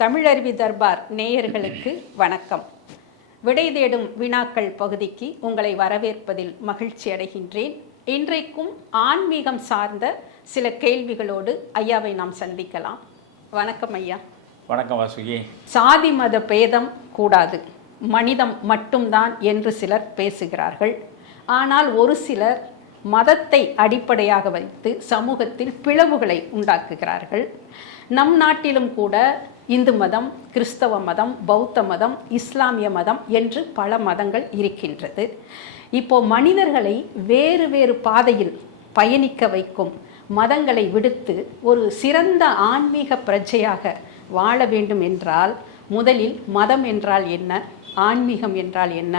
தமிழருவி தர்பார் நேயர்களுக்கு வணக்கம். விடை தேடும் வினாக்கள் பகுதிக்கு உங்களை வரவேற்பதில் மகிழ்ச்சி அடைகின்றேன். இன்றைக்கும் ஆன்மீகம் சார்ந்த சில கேள்விகளோடு ஐயாவை நாம் சந்திக்கலாம். வணக்கம் ஐயா. வணக்கம் வாசுகி. சாதி மத பேதம் கூடாது. மனிதம் மட்டும்தான் என்று சிலர் பேசுகிறார்கள். ஆனால் ஒரு சிலர் மதத்தை அடிப்படையாக வைத்து சமூகத்தில் பிளவுகளை உண்டாக்குகிறார்கள். நம் நாட்டிலும் கூட இந்து மதம் கிறிஸ்தவ மதம் பௌத்த மதம் இஸ்லாமிய மதம் என்று பல மதங்கள் இருக்கின்றது. இப்போ மனிதர்களை வேறு வேறு பாதையில் பயணிக்க வைக்கும் மதங்களை விடுத்து ஒரு சிறந்த ஆன்மீக பிரஜையாக வாழ வேண்டும் என்றால் முதலில் மதம் என்றால் என்ன ஆன்மீகம் என்றால் என்ன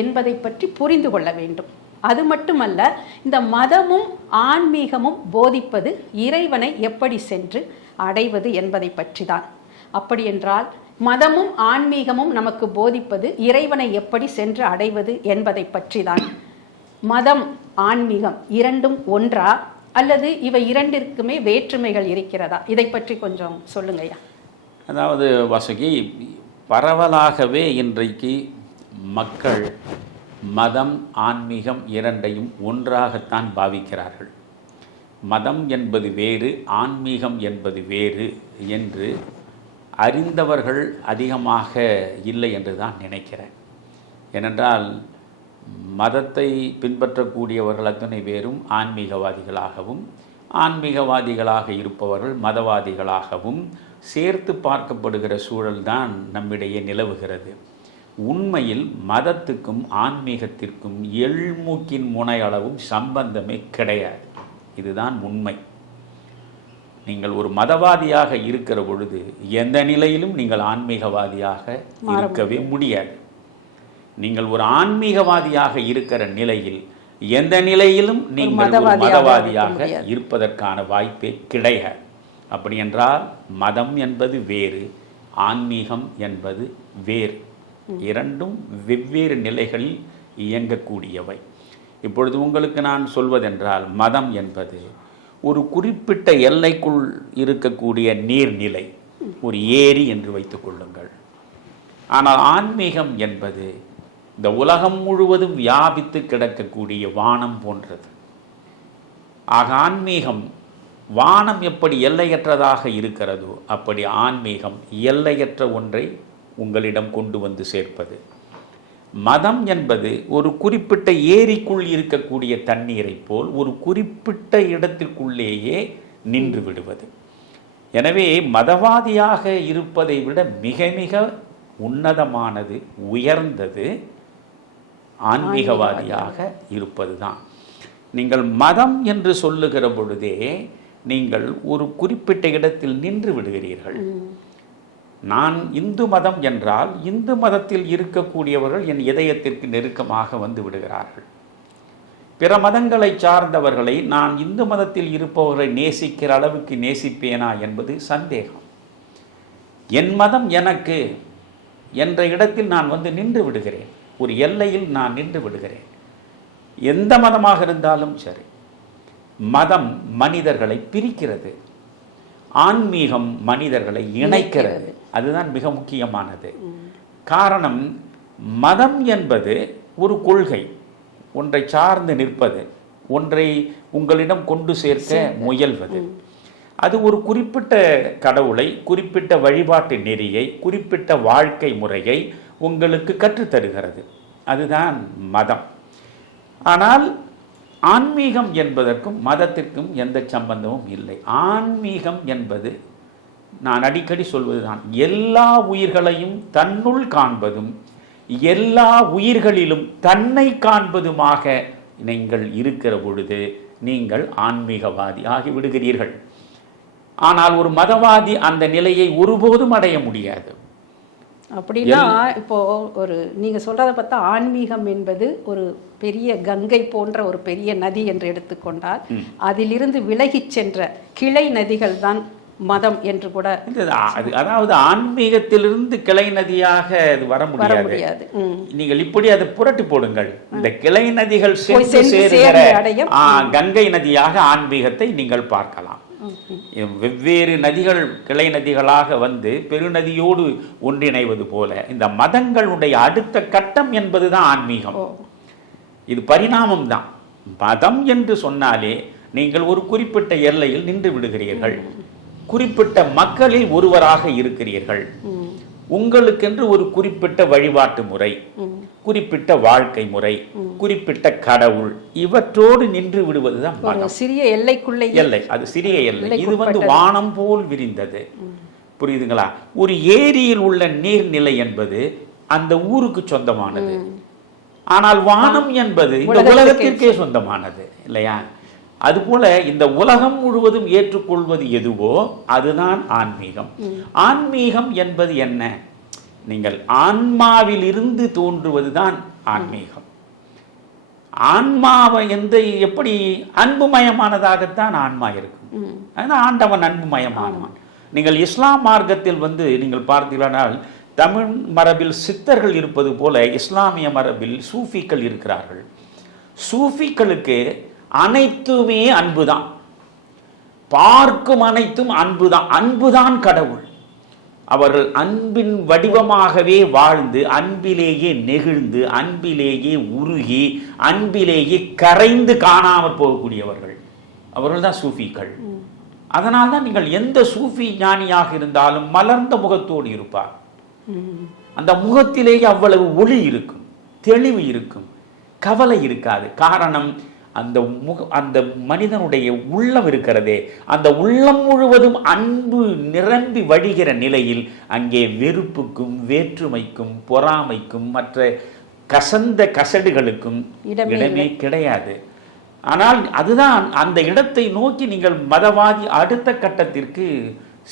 என்பதை பற்றி புரிந்து கொள்ள வேண்டும். அது மட்டுமல்ல இந்த மதமும் ஆன்மீகமும் போதிப்பது இறைவனை எப்படி சென்று அடைவது என்பதை பற்றி தான் அப்படியென்றால் மதமும் ஆன்மீகமும் நமக்கு போதிப்பது இறைவனை எப்படி சென்று அடைவது என்பதை பற்றி தான் மதம் ஆன்மீகம் இரண்டும் ஒன்றா? அல்லது இவை இரண்டிற்குமே வேற்றுமைகள் இருக்கிறதா? இதை பற்றி கொஞ்சம் சொல்லுங்கய்யா அதாவது வசகி பரவலாகவே இன்றைக்கு மக்கள் மதம் ஆன்மீகம் இரண்டையும் ஒன்றாகத்தான் பாவிக்கிறார்கள். மதம் என்பது வேறு ஆன்மீகம் என்பது வேறு என்று அறிந்தவர்கள் அதிகமாக இல்லை என்று தான் நினைக்கிறேன். ஏனென்றால் மதத்தை பின்பற்றக்கூடியவர்கள் அத்தனை பேரும் ஆன்மீகவாதிகளாகவும் ஆன்மீகவாதிகளாக இருப்பவர்கள் மதவாதிகளாகவும் சேர்த்து பார்க்கப்படுகிற சூழல்தான் நம்மிடையே நிலவுகிறது. உண்மையில் மதத்துக்கும் ஆன்மீகத்திற்கும் எள்மூக்கின் முனையளவும் சம்பந்தமே கிடையாது. இதுதான் உண்மை. நீங்கள் ஒரு மதவாதியாக இருக்கிற பொழுது எந்த நிலையிலும் நீங்கள் ஆன்மீகவாதியாக இருக்கவே முடியாது. நீங்கள் ஒரு ஆன்மீகவாதியாக இருக்கிற நிலையில் எந்த நிலையிலும் நீங்கள் ஒரு மதவாதியாக. இருப்பதற்கான வாய்ப்பே கிடையாது அப்படி என்றால் மதம் என்பது வேறு ஆன்மீகம் என்பது வேறு. இரண்டும் வெவ்வேறு நிலைகளில் இயங்கக்கூடியவை. இப்பொழுது உங்களுக்கு நான் சொல்வதென்றால் மதம் என்பது ஒரு குறிப்பிட்ட எல்லைக்குள் இருக்கக்கூடிய நீர்நிலை ஒரு ஏரி என்று வைத்துக் கொள்ளுங்கள். ஆனால் ஆன்மீகம் என்பது இந்த உலகம் முழுவதும் வியாபித்து கிடக்கக்கூடிய வானம் போன்றது. ஆக ஆன்மீகம் வானம் எப்படி எல்லையற்றதாக இருக்கிறதோ அப்படி ஆன்மீகம் எல்லையற்ற ஒன்றை உங்களிடம் கொண்டு வந்து சேர்ப்பது. மதம் என்பது ஒரு குறிப்பிட்ட ஏரிக்குள் இருக்கக்கூடிய தண்ணீரைப் போல் ஒரு குறிப்பிட்ட இடத்திற்குள்ளேயே நின்று விடுவது. எனவே மதவாதியாக இருப்பதை விட மிக மிக உன்னதமானது உயர்ந்தது ஆன்மீகவாதியாக இருப்பதுதான். நீங்கள் மதம் என்று சொல்லுகிற பொழுதே நீங்கள் ஒரு குறிப்பிட்ட இடத்தில் நின்று விடுகிறீர்கள். நான் இந்து மதம் என்றால் இந்து மதத்தில் இருக்கக்கூடியவர்கள் என் இதயத்திற்கு நெருக்கமாக வந்து விடுகிறார்கள். பிற மதங்களை சார்ந்தவர்களை நான் இந்து மதத்தில் இருப்பவர்களை நேசிக்கிற அளவுக்கு நேசிப்பேனா என்பது சந்தேகம். என் மதம் எனக்கு என்ற இடத்தில் நான் வந்து நின்று விடுகிறேன். ஒரு எல்லையில் நான் நின்று விடுகிறேன். எந்த மதமாக இருந்தாலும் சரி மதம் மனிதர்களை பிரிக்கிறது. ஆன்மீகம் மனிதர்களை இணைக்கிறது. அதுதான் மிக முக்கியமானது. காரணம் மதம் என்பது ஒரு கொள்கை. ஒன்றை சார்ந்து நிற்பது ஒன்றை உங்களிடம் கொண்டு சேர்க்க முயல்வது. அது ஒரு குறிப்பிட்ட கடவுளை குறிப்பிட்ட வழிபாட்டு நெறியை குறிப்பிட்ட வாழ்க்கை முறையை உங்களுக்கு கற்றுத்தருகிறது அதுதான் மதம். ஆனால் ஆன்மீகம் என்பதற்கும் மதத்திற்கும் எந்த சம்பந்தமும் இல்லை. ஆன்மீகம் என்பது நான் அடிக்கடி சொல்வதுதான். எல்லா உயிர்களையும் தன்னுள் காண்பதும் எல்லா உயிர்களிலும் தன்னை காண்பதுமாக நீங்கள் இருக்கிற பொழுது நீங்கள் ஆன்மீகவாதி ஆகி விடுகிறீர்கள் ஆனால் ஒரு மதவாதி அந்த நிலையை ஒருபோதும் அடைய முடியாது. அப்படின்னா இப்போ ஒரு நீங்க சொல்றதை பார்த்தா ஆன்மீகம் என்பது ஒரு பெரிய கங்கை போன்ற ஒரு பெரிய நதி என்று எடுத்துக்கொண்டால் அதிலிருந்து விலகிச் சென்ற கிளை நதிகள் தான் மதம் என்று கூட அது அதாவது ஆன்மீகத்திலிருந்து கிளை நதியாக அது வர முடியாது. நீங்கள் இப்படி அதை புரட்டி போடுங்கள். இந்த கிளை நதிகள் சேருகிற கங்கை நதியாக ஆன்மீகத்தை நீங்கள் பார்க்கலாம். வெவ்வேறு நதிகள் கிளை நதிகளாக வந்து பெருநதியோடு ஒன்றிணைவது போல இந்த மதங்களுடைய அடுத்த கட்டம் என்பதுதான் ஆன்மீகம். இது பரிணாமம் தான். மதம் என்று சொன்னாலே நீங்கள் ஒரு குறிப்பிட்ட எல்லையில் நின்று விடுகிறீர்கள். குறிப்பிட்ட மக்களில் ஒருவராக இருக்கிறீர்கள். உங்களுக்கென்று ஒரு குறிப்பிட்ட வழிபாட்டு முறை குறிப்பிட்ட வாழ்க்கை முறை குறிப்பிட்ட கடவுள் இவற்றோடு நின்று விடுவதுதான் சிறிய எல்லைக்குள்ளே எல்லை அது சிறிய எல்லை. இது வந்து வானம் போல் விரிந்தது. புரியுதுங்களா? ஒரு ஏரியில் உள்ள நீர்நிலை என்பது அந்த ஊருக்கு சொந்தமானது. ஆனால் வானம் என்பது இந்த உலகத்திற்கே சொந்தமானது இல்லையா? அதுபோல இந்த உலகம் முழுவதும் ஏற்றுக்கொள்வது எதுவோ அதுதான் ஆன்மீகம். ஆன்மீகம் என்பது என்ன? நீங்கள் ஆன்மாவில் இருந்து தோன்றுவதுதான் ஆன்மீகம். ஆன்மாவை எந்த எப்படி அன்புமயமானதாகத்தான் ஆன்மா இருக்கும். அதனால் ஆண்டவன் அன்புமயமானவன். நீங்கள் இஸ்லாம் மார்க்கத்தில் வந்து நீங்கள் பார்த்தீர்களானால் தமிழ் மரபில் சித்தர்கள் இருப்பது போல இஸ்லாமிய மரபில் சூஃபிக்கள் இருக்கிறார்கள். சூஃபிக்களுக்கு அனைத்துமே அன்புதான். பார்க்கும் அனைத்தும் அன்புதான். அன்புதான் கடவுள். அவர்கள் அன்பின் வடிவமாகவே வாழ்ந்து அன்பிலேயே நெகிழ்ந்து அன்பிலேயே உருகி அன்பிலேயே கரைந்து காணாமல் போகக்கூடியவர்கள். அவர்கள் தான் சூஃபிகள். அதனால் தான் நீங்கள் எந்த சூஃபி ஞானியாக இருந்தாலும் மலர்ந்த முகத்தோடு இருப்பார். அந்த முகத்திலேயே அவ்வளவு ஒளி இருக்கும் தெளிவு இருக்கும் கவலை இருக்காது. காரணம் அந்த முக அந்த மனிதனுடைய உள்ளம் இருக்கிறதே. அந்த உள்ளம் முழுவதும் அன்பு நிரம்பி வழிகிற நிலையில் அங்கே வெறுப்புக்கும் வேற்றுமைக்கும் பொறாமைக்கும் மற்ற கசந்த கசடுகளுக்கும் இடமே கிடையாது. ஆனால் அதுதான் அந்த இடத்தை நோக்கி நீங்கள் மதவாதி அடுத்த கட்டத்திற்கு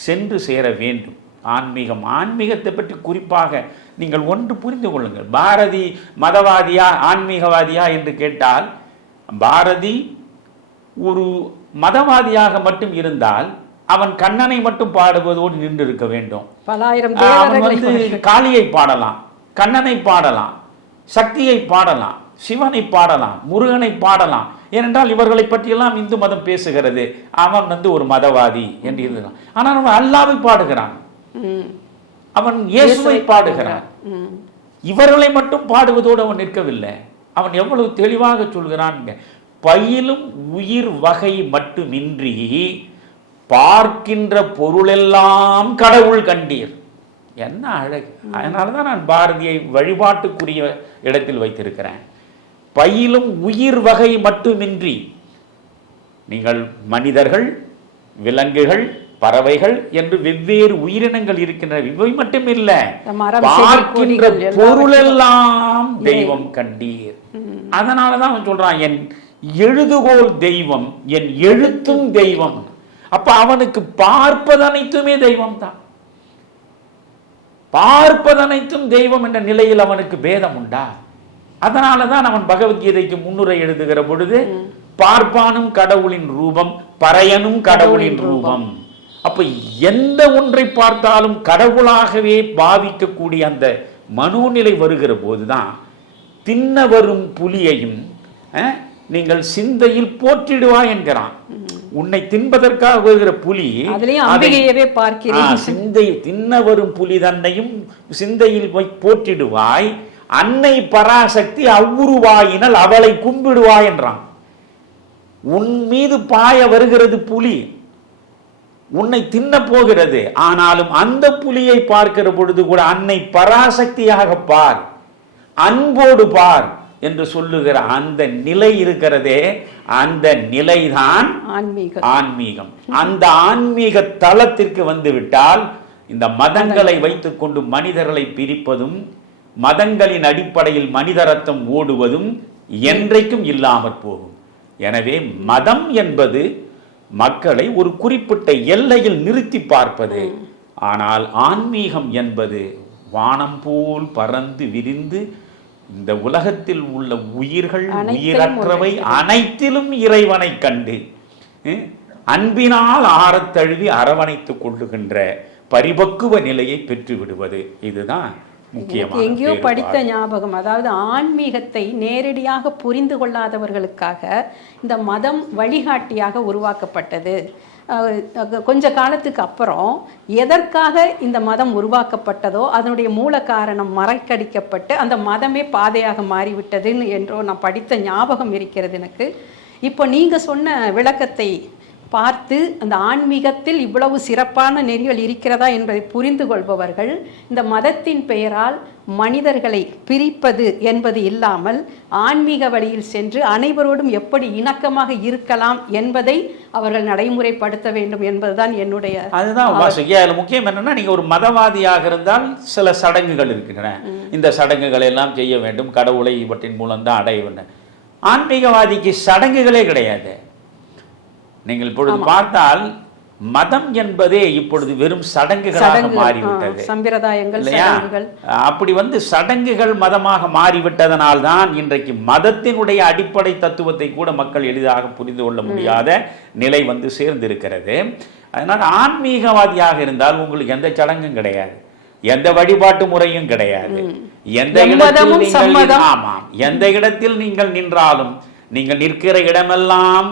சென்று சேர வேண்டும். ஆன்மீகம் ஆன்மீகத்தை பற்றி குறிப்பாக நீங்கள் ஒன்று புரிந்து கொள்ளுங்கள். பாரதி மதவாதியா ஆன்மீகவாதியா என்று கேட்டால் பாரதி ஒரு மதவாதியாக மட்டும் இருந்தால் அவன் கண்ணனை மட்டும் பாடுவதோடு நின்று இருக்க வேண்டும் அவன் வந்து காளியை பாடலாம் கண்ணனை பாடலாம் சக்தியை பாடலாம் சிவனை பாடலாம் முருகனை பாடலாம். ஏனென்றால் இவர்களை பற்றியெல்லாம் இந்து மதம் பேசுகிறது. அவன் வந்து ஒரு மதவாதி என்று இருந்தான். ஆனால் அவன் அல்லாவை பாடுகிறான். அவன் இயேசுவை பாடுகிறான். இவர்களை மட்டும் பாடுவதோடு அவன் நிற்கவில்லை. அவன் எவ்வளவு தெளிவாக சொல்கிறான் பயிலும் உயிர் வகை மட்டுமின்றி பார்க்கின்ற பொருளெல்லாம் கடவுள் கண்டீர். என்ன அழகு. அதனால தான் நான் பாரதியை வழிபாட்டுக்குரிய இடத்தில் வைத்திருக்கிறேன். பயிலும் உயிர் வகை மட்டுமின்றி நீங்கள் மனிதர்கள் விலங்குகள் பறவைகள் என்று வெவ்வேறு உயிரினங்கள் இருக்கின்றன. இவை மட்டும் இல்ல பார்க்கின்ற பொருளெல்லாம் தெய்வம் கண்டீர். அதனாலதான் அவன் சொல்றான் என் எழுதுகோல் தெய்வம் என் எழுத்தும் தெய்வம். அப்ப அவனுக்கு பார்ப்பது அனைத்துமே தெய்வம் தான் பார்ப்பதனைத்தும் தெய்வம் என்ற நிலையில் அவனுக்கு பேதம் உண்டா? அதனால தான் அவன் பகவத்கீதைக்கு முன்னுரை எழுதுகிற பொழுது பார்ப்பானும் கடவுளின் ரூபம் பறையனும் கடவுளின் ரூபம். அப்ப எந்த ஒன்றை பார்த்தாலும் கடவுளாகவே பாவிக்கக்கூடிய அந்த மனோநிலை வருகிற போதுதான் தின்ன வரும் புலியையும் நீங்கள் சிந்தையில் போற்றிடுவாய் என்கிறான். உன்னை தின்பதற்காக வருகிற புலி சிந்தை தின்ன வரும் புலி தன்னையும் சிந்தையில் போய் போற்றிடுவாய். அன்னை பராசக்தி அவ்வுருவாயினால் அவளை கும்பிடுவாய் என்றான். உன் மீது பாய வருகிறது புலி. உன்னை தின்ன போகிறது ஆனாலும் அந்த புலியை பார்க்கிற பொழுது கூட அன்னை பராசக்தியாக பார். அன்போடு பார் என்று சொல்லுகிற அந்த நிலை இருக்கிறதே அந்த நிலைதான் ஆன்மீகம். ஆன்மீகம். அந்த ஆன்மீக தளத்திற்கு வந்து விட்டால் இந்த மதங்களை வைத்துக்கொண்டு மனிதர்களை பிரிப்பதும் மதங்களின் அடிப்படையில் மனித ரத்தம் ஓடுவதும் என்றைக்கும் இல்லாமற் போகும். எனவே மதம் என்பது மக்களை ஒரு குறிப்பிட்ட எல்லையில் நிறுத்தி பார்ப்பது. ஆனால் ஆன்மீகம் என்பது வானம் போல் பறந்து விரிந்து இந்த உலகத்தில் உள்ள உயிர்கள் உயிரற்றவை அனைத்திலும் இறைவனை கண்டு. அன்பினால் ஆறத் தழுவி அரவணைத்துக் கொள்ளுகின்ற பரிபக்குவ நிலையை பெற்று விடுவது இதுதான் எனக்கு முக்கியமான எங்கேயோ. படித்த ஞாபகம் அதாவது ஆன்மீகத்தை நேரடியாக புரிந்து கொள்ளாதவர்களுக்காக இந்த மதம் வழிகாட்டியாக உருவாக்கப்பட்டது கொஞ்ச காலத்துக்கு அப்புறம் எதற்காக இந்த மதம் உருவாக்கப்பட்டதோ அதனுடைய மூல காரணம் மறைக்கடிக்கப்பட்டு அந்த மதமே பாதையாக மாறிவிட்டதுன்னு என்றோ நான் படித்த ஞாபகம் இருக்கிறது எனக்கு இப்போ நீங்க சொன்ன விளக்கத்தை பார்த்து அந்த ஆன்மீகத்தில் இவ்வளவு சிறப்பான நெறிகள் இருக்கிறதா என்பதை புரிந்து கொள்பவர்கள் இந்த மதத்தின் பெயரால் மனிதர்களை பிரிப்பது என்பது இல்லாமல் ஆன்மீக வழியில் சென்று அனைவரோடும் எப்படி இணக்கமாக இருக்கலாம் என்பதை அவர்கள் நடைமுறைப்படுத்த வேண்டும் என்பதுதான் என்னுடைய அதுதான் அதுல முக்கியம் என்னன்னா நீங்க ஒரு மதவாதியாக இருந்தால் சில சடங்குகள் இருக்கின்றன. இந்த சடங்குகளை எல்லாம் செய்ய வேண்டும். கடவுளை இவற்றின் மூலம் தான் அடைய வேண்டும். ஆன்மீகவாதிக்கு சடங்குகளே கிடையாது. நீங்கள் இப்பொழுது பார்த்தால் மதம் என்பதே இப்பொழுது வெறும் சடங்குகளாக சடங்குகள், மாறிவிட்டது. சம்பிரதாயங்கள் அப்படி வந்து சடங்குகள் மதமாக மாறிவிட்டதனால்தான் இன்றைக்கு மதத்தினுடைய அடிப்படை தத்துவத்தை கூட மக்கள் எளிதாக புரிந்து கொள்ள முடியாத நிலை வந்து சேர்ந்திருக்கிறது. அதனால் ஆன்மீகவாதியாக இருந்தால் உங்களுக்கு எந்த சடங்கும் கிடையாது. எந்த வழிபாட்டு முறையும் கிடையாது. எந்த இடத்தில் எம்மதமும் நீங்கள் சம்மதம். ஆமாம். எந்த இடத்தில் நீங்கள் நின்றாலும் நீங்கள் நிற்கிற இடமெல்லாம்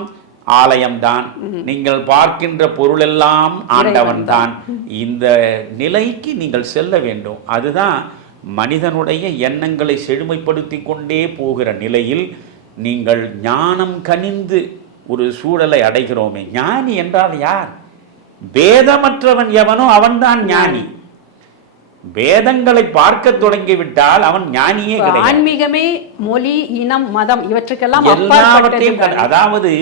ஆலயம்தான். நீங்கள் பார்க்கின்ற பொருளெல்லாம் ஆண்டவன்தான் இந்த நிலைக்கு நீங்கள் செல்ல வேண்டும். அதுதான் மனிதனுடைய எண்ணங்களை செழுமைப்படுத்தி கொண்டே போகிற நிலையில் நீங்கள் ஞானம் கனிந்து ஒரு சூழலை அடைகிறோமே. ஞானி என்றால் யார்? வேதமற்றவன் எவனோ அவன்தான் ஞானி. வேதங்களை பார்க்க தொடங்கிவிட்டால் அவன் ஞானியே கிடையாது. ஆன்மீகமே மொழி இனம் மதம் இவற்றுக்கெல்லாம் எல்லாவற்றையும் அதாவது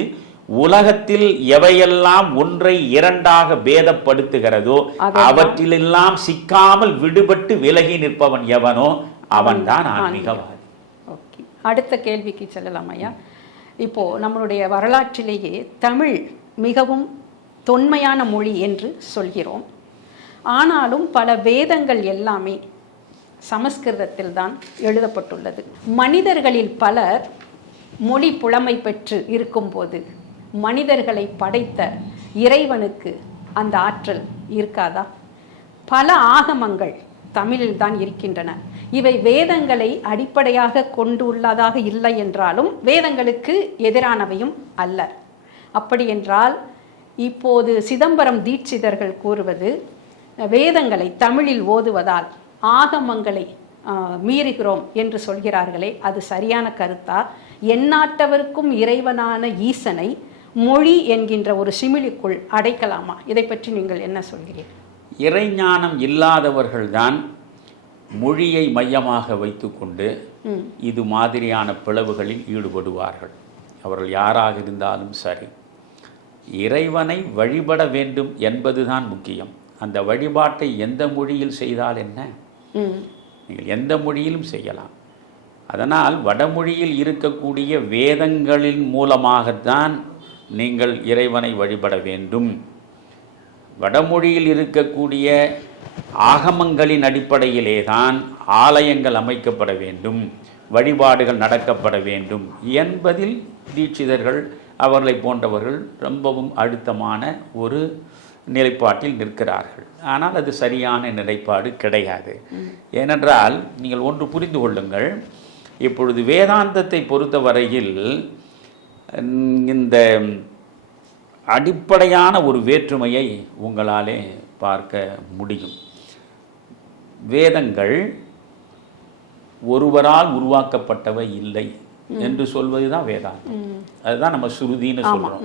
உலகத்தில் எவையெல்லாம் ஒன்றை இரண்டாக பேதப்படுத்துகிறதோ அவற்றிலெல்லாம் சிக்காமல் விடுபட்டு விலகி நிற்பவன் எவனோ அவன்தான் ஆன்மீகவாதி. ஓகே. அடுத்த கேள்விக்கு செல்லலாம் ஐயா. இப்போ நம்மளுடைய வரலாற்றிலேயே தமிழ் மிகவும் தொன்மையான மொழி என்று சொல்கிறோம். ஆனாலும் பல வேதங்கள் எல்லாமே சமஸ்கிருதத்தில் தான் எழுதப்பட்டுள்ளது. மனிதர்களில் பலர் மொழி புலமை பெற்று இருக்கும்போது மனிதர்களை படைத்த இறைவனுக்கு அந்த ஆற்றல் இருக்காதா? பல ஆகமங்கள் தமிழில் தான் இருக்கின்றன. இவை வேதங்களை அடிப்படையாக கொண்டுள்ளதாக இல்லை என்றாலும் வேதங்களுக்கு எதிரானவையும் அல்ல. அப்படி என்றால் இப்போது சிதம்பரம் தீட்சிதர்கள் கூறுவது வேதங்களை தமிழில் ஓதுவதால் ஆகமங்களை மீறுகிறோம் என்று சொல்கிறார்களே அது சரியான கருத்தா? எந்நாட்டவருக்கும் இறைவனான ஈசனை மொழி என்கின்ற ஒரு சிமிழிக்குள் அடைக்கலாமா? இதை பற்றி நீங்கள் என்ன சொல்கிறீர்கள்? இறைஞானம் இல்லாதவர்கள்தான் மொழியை மையமாக வைத்துக்கொண்டு இது மாதிரியான பிளவுகளில் ஈடுபடுவார்கள். அவர்கள் யாராக இருந்தாலும் சரி. இறைவனை வழிபட வேண்டும் என்பதுதான் முக்கியம். அந்த வழிபாட்டை எந்த மொழியில் செய்தால் என்ன? நீங்கள் எந்த மொழியிலும் செய்யலாம். அதனால் வடமொழியில் இருக்கக்கூடிய வேதங்களின் மூலமாகத்தான் நீங்கள் இறைவனை வழிபட வேண்டும். வடமொழியில் இருக்கக்கூடிய ஆகமங்களின் அடிப்படையிலே தான் ஆலயங்கள் அமைக்கப்பட வேண்டும். வழிபாடுகள் நடக்கப்பட வேண்டும். என்பதில் தீட்சிதர்கள் அவர்களை போன்றவர்கள் ரொம்பவும் அழுத்தமான ஒரு நிலைப்பாட்டில் நிற்கிறார்கள். ஆனால் அது சரியான நிலைப்பாடு கிடையாது. ஏனென்றால் நீங்கள் ஒன்று புரிந்து கொள்ளுங்கள். இப்பொழுது வேதாந்தத்தை பொறுத்தவரையில் இந்த அடிப்படையான ஒரு வேற்றுமையை உங்களாலே பார்க்க முடியும். வேதங்கள் ஒருவரால் உருவாக்கப்பட்டவை இல்லை என்று சொல்வதுதான் வேதாந்தம். அதுதான் நம்ம சுருதின்னு சொல்றோம்.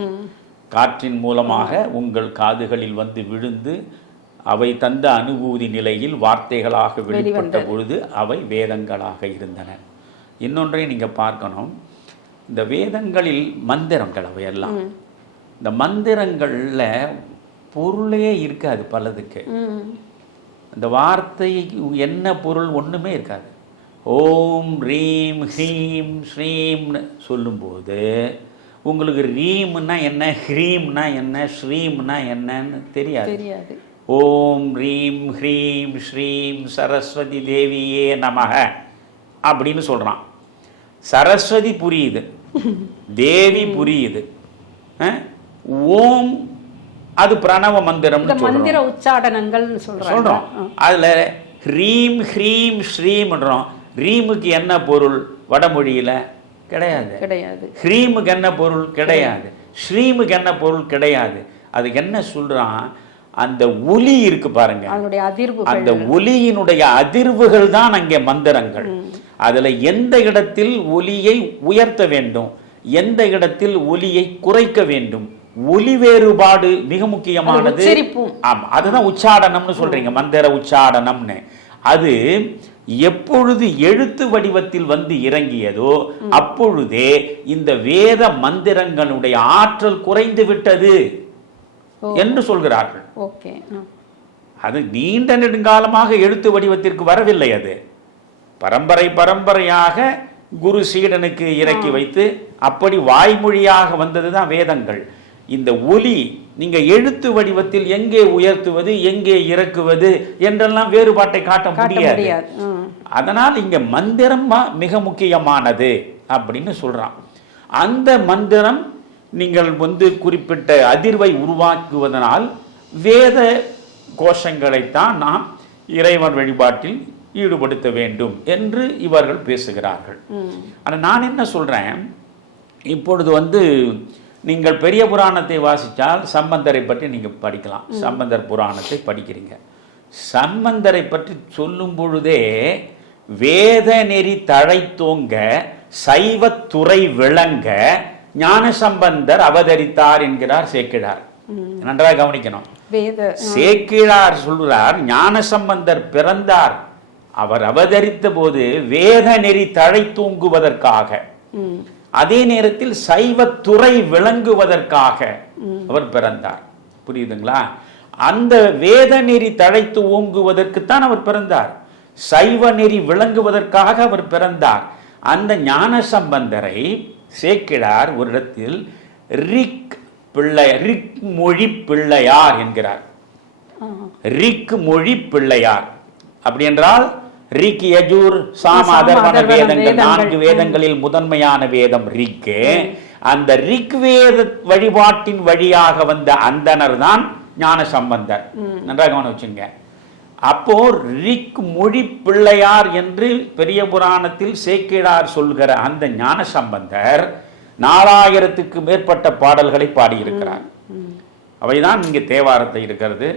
காற்றின் மூலமாக உங்கள் காதுகளில் வந்து விழுந்து அவை தந்த அனுபூதி நிலையில் வார்த்தைகளாக வெளிப்பட்ட பொழுது அவை வேதங்களாக இருந்தன. இன்னொன்றை நீங்க பார்க்கணும். இந்த வேதங்களில் மந்திரங்கள் அவையெல்லாம். இந்த மந்திரங்கள்ல பொருளே இருக்காது பலதுக்கு. ம் அந்த வார்த்தை என்ன பொருள் ஒண்ணுமே இருக்காது. ஓம் ரீம் ஹ்ரீம் ஸ்ரீம்னு சொல்லும்போது உங்களுக்கு ரீம்னா என்ன ஹ்ரீம்னா என்ன ஸ்ரீம்னா என்னன்னு தெரியாது. தெரியாது. ஓம் ரீம் ஹ்ரீம் ஸ்ரீம் சரஸ்வதி தேவியே நமக அப்படின்னு சொல்றான். சரஸ்வதி புரியுது. தேவி புரியுது. ஓம் அது பிரணவ இந்த மந்திரம்னு மந்திர சொல்றாங்க. சொல்றோம். அதுல ஹ்ரீம் ஹ்ரீம் ஸ்ரீம்ன்றோம். ரீமுக்கு என்ன பொருள் வடமொழியில? கிடையாது. கிடையாது. ஹ்ரீமுக்கு என்ன பொருள்? கிடையாது. ஸ்ரீமுக்கு என்ன பொருள்? கிடையாது. அதுக்கு என்ன சொல்றான்? அந்த ஒலி இருக்கு பாருங்க. அதிர்வுகள். அந்த ஒலியினுடைய அதிர்வுகள் தான் அங்கே மந்திரங்கள். அதுல எந்த இடத்தில் ஒலியை உயர்த்த வேண்டும்? எந்த இடத்தில் ஒலியை குறைக்க வேண்டும்? ஒலி வேறுபாடு மிக முக்கியமானது. உச்சரிப்பும். ஆமா அதுதான் உச்சாடனம்னு சொல்றீங்க மந்திர உச்சாடனம்னு. அது எப்பொழுது எழுத்து வடிவத்தில் வந்து இறங்கியதோ அப்பொழுதே இந்த வேத மந்திரங்களுடைய ஆற்றல் குறைந்து விட்டது. என்று சொல்கிறார்கள். ஓகே அது நீண்ட நெடுங்காலமாக எழுத்து வடிவத்திற்கு வரவில்லை அது. பரம்பரை பரம்பரையாக குரு சீடனுக்கு இறக்கி வைத்து அப்படி வாய்மொழியாக வந்தது தான் வேதங்கள். இந்த ஒலி நீங்க எழுத்து வடிவத்தில் எங்கே உயர்த்துவது எங்கே இறக்குவது என்றெல்லாம் வேறுபாட்டை காட்ட முடியாது. அதனால் இங்க மந்திரம் மிக முக்கியமானது அப்படின்னு சொல்றான். அந்த மந்திரம் நீங்கள் வந்து குறிப்பிட்ட அதிர்வை உருவாக்குவதனால் வேத கோஷங்களைத்தான் நாம் இறைவன் வழிபாட்டில் ஈடுபடுத்த வேண்டும் என்று இவர்கள் பேசுகிறார்கள். ஆனால் நான் என்ன சொல்றேன்? இப்பொழுது வந்து நீங்கள் பெரிய புராணத்தை வாசித்தால் சம்பந்தரை பற்றி நீங்க படிக்கலாம். சம்பந்தர் புராணத்தை படிக்கிறீங்க. சம்பந்தரை பற்றி சொல்லும் பொழுதே வேத நெறி தழைத்தோங்க சைவத்துறை விளங்க ஞானசம்பந்தர் அவதரித்தார் என்கிறார் சேக்கிழார். நன்றாக கவனிக்கணும். சேக்கிழார் சொல்கிறார் ஞானசம்பந்தர் பிறந்தார். அவர் அவதரித்த போது வேத நெறி தழை தூங்குவதற்காக. அதே நேரத்தில் சைவத்துறை விளங்குவதற்காக அவர் பிறந்தார். புரியுதுங்களா? அந்த வேத நெறி தழைத்து ஓங்குவதற்குத்தான் அவர் பிறந்தார். சைவ நெறி விளங்குவதற்காக அவர் பிறந்தார். அந்த ஞான சம்பந்தரை சேக்கிழார் ஒரு இடத்தில் ரிக் பிள்ளை ரிக் மொழி பிள்ளையார் என்கிறார். ரிக் மொழி பிள்ளையார். அப்படி என்றால் ரிக் யஜூர் சாம அதர்வன வேதங்கள். நான்கு வேதங்களில் முதன்மையான வேதம் ரிக்கு அந்த ரிக் வேத வழிபாட்டின் வழியாக வந்த அந்தனர் தான் ஞான சம்பந்தர் நன்றாக கவனம் வச்சுங்க. அப்போ ரிக் மொழி பிள்ளையார் என்று பெரிய புராணத்தில் சேக்கிழார் சொல்கிற அந்த ஞான சம்பந்தர் நாலாயிரத்துக்கு மேற்பட்ட பாடல்களை பாடியிருக்கிறார். அவைதான் இங்கே தேவாரத்தை இருக்கிறது.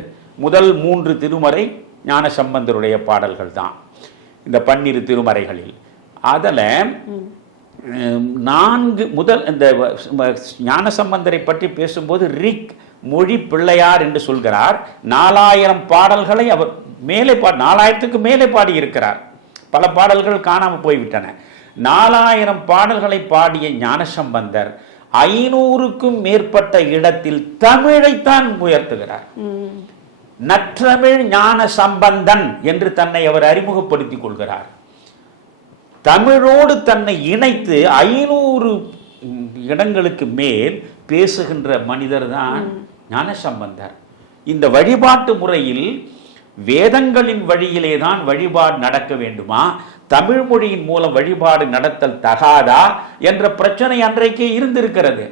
முதல் மூன்று திருமறை ஞான சம்பந்தருடைய பாடல்கள் தான். இந்த பன்னிரு திருமறைகளில். அதில் நான்கு முதல் இந்த ஞானசம்பந்தரை பற்றி பேசும்போது ரிக் மொழி பிள்ளையார் என்று சொல்கிறார். நாலாயிரம் பாடல்களை அவர் மேலே பா நாலாயிரத்துக்கு மேலே பாடி இருக்கிறார். பல பாடல்கள் காணாமல் போய்விட்டன. நாலாயிரம் பாடல்களை பாடிய ஞானசம்பந்தர் ஐநூறுக்கும் மேற்பட்ட இடத்தில் தமிழைத்தான் உயர்த்துகிறார். நற்றமிழ் ஞான சம்பந்தன் என்று தன்னை அவர் அறிமுகப்படுத்திக் கொள்கிறார். தமிழோடு தன்னை இணைத்து ஐநூறு இடங்களுக்கு மேல் பேசுகின்ற மனிதர் தான் ஞானசம்பந்தர் இந்த வழிபாட்டு முறையில் வேதங்களின் வழியிலே தான் வழிபாடு நடக்க வேண்டுமா? தமிழ் மொழியின் மூலம் வழிபாடு நடத்தல் தகாதா? என்ற பிரச்சனை அன்றைக்கே இருந்திருக்கிறது.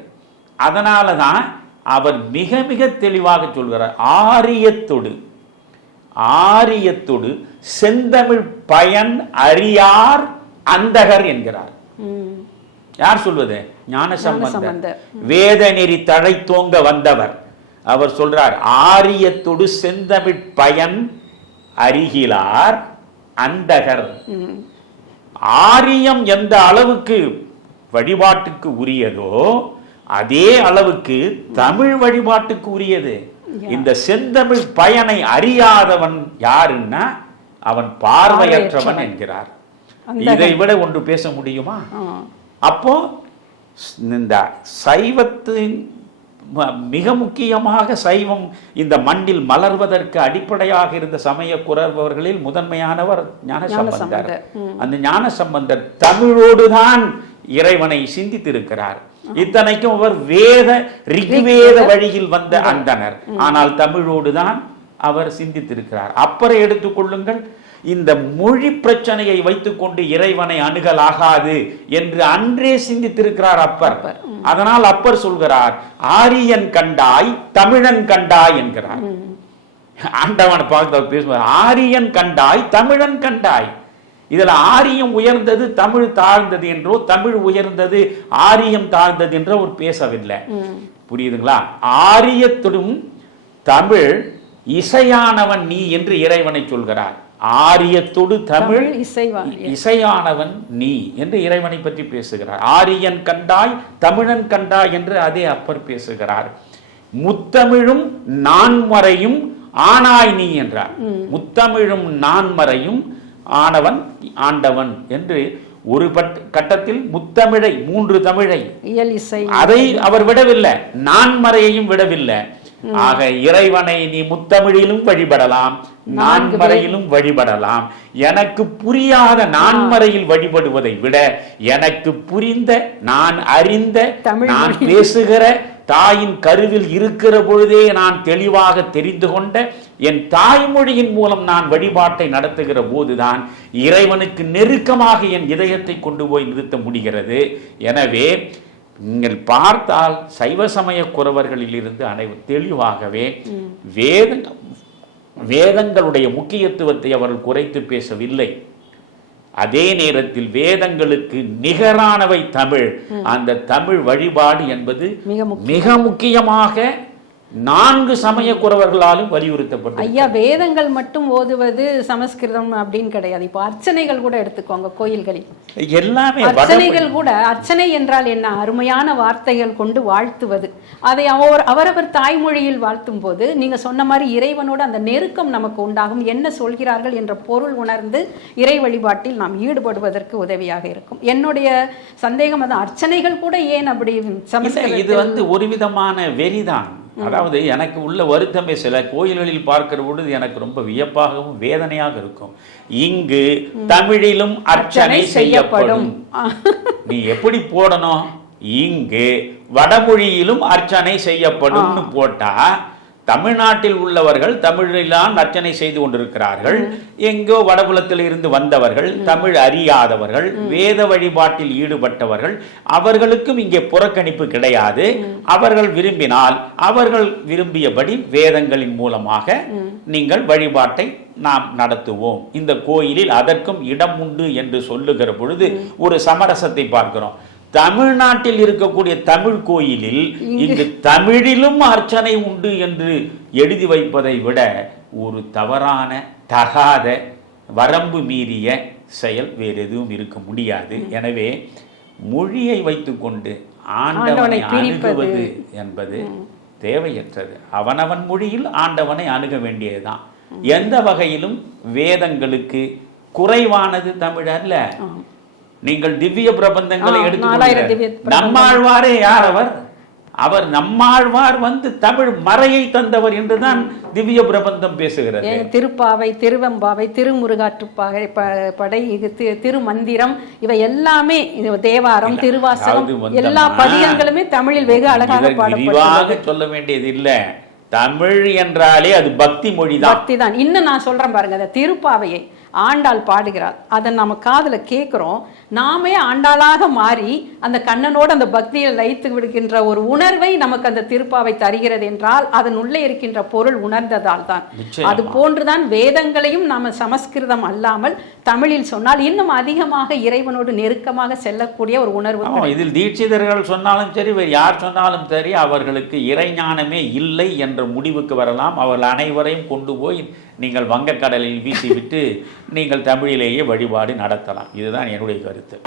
அதனால தான் அவர் மிக மிக தெளிவாக சொல்கிறார் ஆரியத்தொடு ஆரியத்தொடு செந்தமிழ் பயன் அறியார் அந்தகர் என்கிறார். யார் சொல்வது ஞானசம்பந்தர். வேத நெறி தழைத்தோங்க வந்தவர் அவர் சொல்றார் ஆரியத்தொடு செந்தமிழ் பயன் அறிகிலார் அந்தகர். ஆரியம் எந்த அளவுக்கு வழிபாட்டுக்கு உரியதோ அதே அளவுக்கு தமிழ் வழிபாட்டுக்கு உரியது இந்த செந்தமிழ் பயனை அறியாதவன் யாருன்னா அவன் பார்வையற்றவன். என்கிறார். இதை விட ஒன்று பேச முடியுமா. அப்போ இந்த சைவத்தின் மிக முக்கியமாக சைவம் இந்த மண்ணில் மலர்வதற்கு அடிப்படையாக இருந்த சமய குறவர்களில் முதன்மையானவர் ஞானசம்பந்தர். ம். அந்த ஞானசம்பந்தர் தமிழோடு தான் இறைவனை சிந்தித்திருக்கிறார் இத்தனைக்கும் அவர் வேத ரிக்வேத வழியில் வந்த அந்தனர். ஆனால் தமிழோடு தான் அவர் சிந்தித்திருக்கிறார். அப்பரை எடுத்துக்கொள்ளுங்கள் இந்த மொழி பிரச்சனையை வைத்துக்கொண்டு இறைவனை அணுகலாகாது என்று அன்றே சிந்தித்திருக்கிறார் அப்பர். அதனால் அப்பர் சொல்கிறார் ஆரியன் கண்டாய் தமிழன் கண்டாய் என்கிறார். ஆண்டவனை பார்த்து பேசுவார் ஆரியன் கண்டாய் தமிழன் கண்டாய். இதுல ஆரியம் உயர்ந்தது தமிழ் தாழ்ந்தது என்றோ தமிழ் உயர்ந்தது ஆரியம் தாழ்ந்தது என்றோ அவர் பேசவில்லை. புரியுதுங்களா? ஆரியத்துடன் தமிழ் இசையானவன் நீ என்று இறைவனை சொல்கிறார். ஆரியத்தோடு தமிழ் இசையானவன் நீ என்று இறைவனை பற்றி பேசுகிறார். ஆரியன் கண்டாய் தமிழன் கண்டாய் என்று அதே அப்பர் பேசுகிறார். முத்தமிழும் நான்மறையும் ஆனாய் நீ என்றார். முத்தமிழும் நான்மறையும் ஆனவன் ஆண்டவன் என்று ஒரு கட்டத்தில் முத்தமிழை மூன்று தமிழை. அதை அவர் விடவில்லை நான்மறையையும் விடவில்லை. ஆக இறைவனை நீ முத்தமிழிலும் வழிபடலாம் நான்மறையிலும் வழிபடலாம். எனக்கு புரியாத நான்மறையில் வழிபடுவதை விட எனக்கு புரிந்த நான் அறிந்த நான் பேசுகிற தாயின் கருவில் இருக்கிற பொழுதே நான் தெளிவாக தெரிந்து கொண்ட என் தாய்மொழியின் மூலம் நான் வழிபாட்டை நடத்துகிற போதுதான் இறைவனுக்கு நெருக்கமாக என் இதயத்தை கொண்டு போய் நிறுத்த முடிகிறது. எனவே நீங்கள் பார்த்தால் சைவ சமய குறவர்களில் இருந்து அனைவ தெளிவாகவே வேத வேதங்களுடைய முக்கியத்துவத்தை அவர்கள் குறைத்து பேசவில்லை. அதே நேரத்தில் வேதங்களுக்கு நிகரானவை தமிழ் அந்த தமிழ் வழிபாடு என்பது மிக முக்கியம். மிக முக்கியமாக நான்கு சமய குறவர்களாலும் வலியுறுத்தப்பட்டது ஐயா வேதங்கள் மட்டும் ஓதுவது சமஸ்கிருதம் அப்படின்னு கிடையாது. இப்போ அர்ச்சனைகள் கூட எடுத்துக்கோங்க கோயில்களில். எல்லாமே அர்ச்சனைகள் கூட அர்ச்சனை என்றால் என்ன? அருமையான வார்த்தைகள் கொண்டு வாழ்த்துவது. அதை அவர் அவரவர் தாய்மொழியில் வாழ்த்தும் போது நீங்க சொன்ன மாதிரி இறைவனோடு அந்த நெருக்கம் நமக்கு உண்டாகும். என்ன சொல்கிறார்கள் என்ற பொருள் உணர்ந்து இறை வழிபாட்டில் நாம் ஈடுபடுவதற்கு உதவியாக இருக்கும். என்னுடைய சந்தேகம் அது அர்ச்சனைகள் கூட ஏன் அப்படி இது வந்து ஒரு விதமான வெறிதான். அதாவது எனக்கு உள்ள வருத்தமே சில கோயில்களில் பார்க்கிற பொழுது எனக்கு ரொம்ப வியப்பாகவும் வேதனையாக இருக்கும். இங்கு தமிழிலும் அர்ச்சனை செய்யப்படும். நீ எப்படி போடணும்? இங்கு வடமொழியிலும் அர்ச்சனை செய்யப்படும்னு போட்டா தமிழ்நாட்டில் உள்ளவர்கள் தமிழிலான் அர்ச்சனை செய்து கொண்டிருக்கிறார்கள். எங்கோ வடபுலத்தில் இருந்து வந்தவர்கள் தமிழ் அறியாதவர்கள் வேத வழிபாட்டில் ஈடுபட்டவர்கள் அவர்களுக்கும் இங்கே புறக்கணிப்பு கிடையாது. அவர்கள் விரும்பினால் அவர்கள் விரும்பியபடி வேதங்களின் மூலமாக நீங்கள் வழிபாட்டை நாம் நடத்துவோம். இந்த கோயிலில் அதற்கும் இடம் உண்டு என்று சொல்லுகிற பொழுது ஒரு சமரசத்தை பார்க்கிறோம். தமிழ்நாட்டில் இருக்கக்கூடிய தமிழ் கோயிலில் இங்கு தமிழிலும் அர்ச்சனை உண்டு என்று எழுதி வைப்பதை விட ஒரு தவறான தகாத வரம்பு மீறிய செயல் வேறு எதுவும் இருக்க முடியாது. எனவே மொழியை வைத்துக்கொண்டு ஆண்டவனை. அணுகுவது என்பது தேவையற்றது. அவனவன் மொழியில் ஆண்டவனை அணுக வேண்டியதுதான். எந்த வகையிலும் வேதங்களுக்கு குறைவானது தமிழ் அல்ல. நீங்கள் திவ்ய பிரபந்தங்களை எடுத்து. நம்மாழ்வாரே யார் அவர்? அவர் நம்மாழ்வார் வந்து தமிழ் மறையை தந்தவர் என்றுதான் திவ்ய பிரபந்தம் பேசுகிறது ஏ, திருப்பாவை திருவெம்பாவை திருமுருகாற்றுப்பாவை படை இது திருமந்திரம் இவை எல்லாமே தேவாரம் திருவாசகம் எல்லா நம்ம பதிகங்களுமே தமிழில் வெகு அழகாக விரிவாக சொல்ல வேண்டியது இல்ல. தமிழ் என்றாலே அது பக்தி மொழிதான். பக்தி தான் இன்னும் நான் சொல்றேன் பாருங்க அந்த திருப்பாவையை. ஆண்டாள் பாடுகிறார் அதை நம்ம காதுல கேட்கிறோம் நாமே ஆண்டாளாக மாறி அந்த கண்ணனோட அந்த பக்தியில் லயித்து விடுகின்ற ஒரு உணர்வை நமக்கு அந்த திருப்பாவை தருகிறது என்றால் அதன் உள்ளே இருக்கின்ற பொருள் உணர்ந்ததால் தான். அது போன்றுதான் வேதங்களையும் நாம சமஸ்கிருதம் அல்லாமல் தமிழில் சொன்னால் இன்னும் அதிகமாக இறைவனோடு நெருக்கமாக செல்லக்கூடிய ஒரு உணர்வு இதில் தீட்சிதர்கள் சொன்னாலும் சரி வேறு யார் சொன்னாலும் சரி அவர்களுக்கு இறைஞானமே இல்லை என்ற முடிவுக்கு வரலாம். அவர்கள் அனைவரையும் கொண்டு போய் நீங்கள் வங்கக்கடலில் வீசிவிட்டு நீங்கள் தமிழிலேயே வழிபாடு நடத்தலாம். இதுதான் என்னுடைய கருத்து.